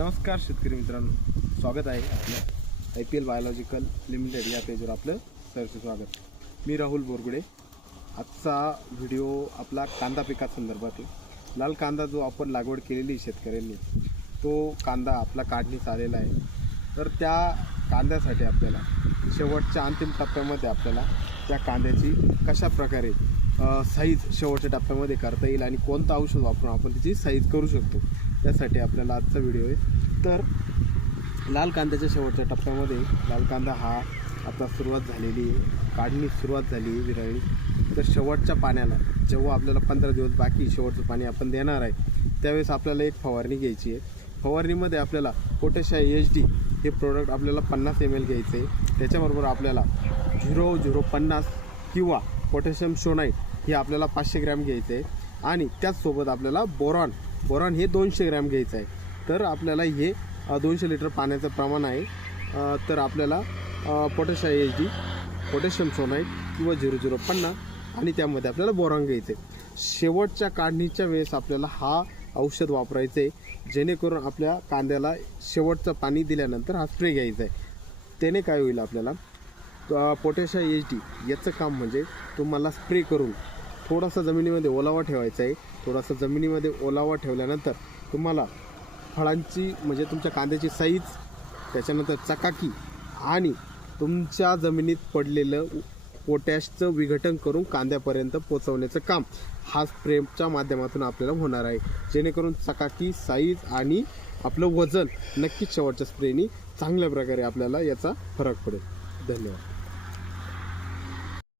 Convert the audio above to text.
नमस्कार शेतकरी मित्रांनो, स्वागत आहे आपलं IPL बायोलॉजिकल लिमिटेड या पेजवर आपलं सरचं स्वागत। मी राहुल बोरगुडे। आजचा व्हिडिओ आपला कांदा पिकासंदर्भात आहे। लाल कांदा जो आपण लागवड केलेली शेतकऱ्यांनी, तो कांदा आपला काढणीस आलेला आहे। तर त्या कांद्यासाठी आपल्याला शेवटच्या अंतिम टप्प्यामध्ये आपल्याला त्या कांद्याची कशा प्रकारे साईज शेवटच्या टप्प्यामध्ये करता येईल आणि कोणतं औषध वापरून आपण त्याची साईज करू शकतो, त्यासाठी आपल्याला आजचा व्हिडिओ आहे। तर लाल कांद्याच्या शेवटच्या टप्प्यामध्ये लाल कांदा हा आता सुरुवात झालेली आहे, काढणी सुरुवात झाली आहे विरळी। तर शेवटच्या पाण्याला जेव्हा आपल्याला 15 दिवस बाकी शेवटचं पाणी आपण देणार आहे, त्यावेळेस आपल्याला एक फवारणी घ्यायची आहे। फवारणीमध्ये आपल्याला पोटॅशियम HD हे प्रोडक्ट आपल्याला 50 ml घ्यायचे आहे। त्याच्याबरोबर आपल्याला 0050 किंवा पोटॅशियम शोनाइट हे आपल्याला 500 ग्रॅम घ्यायचं आहे आणि त्याचसोबत आपल्याला बोरॉन हे 200 ग्रॅम घ्यायचं आहे। तर आपल्याला हे 200 लिटर पाण्याचं प्रमाण आहे। तर आपल्याला पोटॅशियम HD, पोटॅशियम शोनाइट किंवा 0050 आणि त्यामध्ये आपल्याला बोरॉन घ्यायचं आहे। शेवटच्या काढणीच्या वेळेस आपल्याला हा औषध वापरायचं आहे, जेणेकरून आपल्या कांद्याला शेवटचं पाणी दिल्यानंतर हा स्प्रे घ्यायचा आहे। त्याने काय होईल, आपल्याला पोटॅशियम HD याचं काम म्हणजे तुम्हाला स्प्रे करून थोडासा जमिनीमध्ये ओलावा ठेवायचा आहे। थोडासा जमिनीमध्ये ओलावा ठेवल्यानंतर तुम्हाला फळांची म्हणजे तुमच्या कांद्याची साईज, त्याच्यानंतर चकाकी आणि तुमच्या जमिनीत पडलेलं पोटॅशचं विघटन करून कांद्यापर्यंत पोचवण्याचं काम हा स्प्रेच्या माध्यमातून आपल्याला होणार आहे, जेणेकरून चकाकी, साईज आणि आपलं वजन नक्कीच शेवटच्या स्प्रेनी चांगल्या प्रकारे आपल्याला याचा फरक पडेल। धन्यवाद।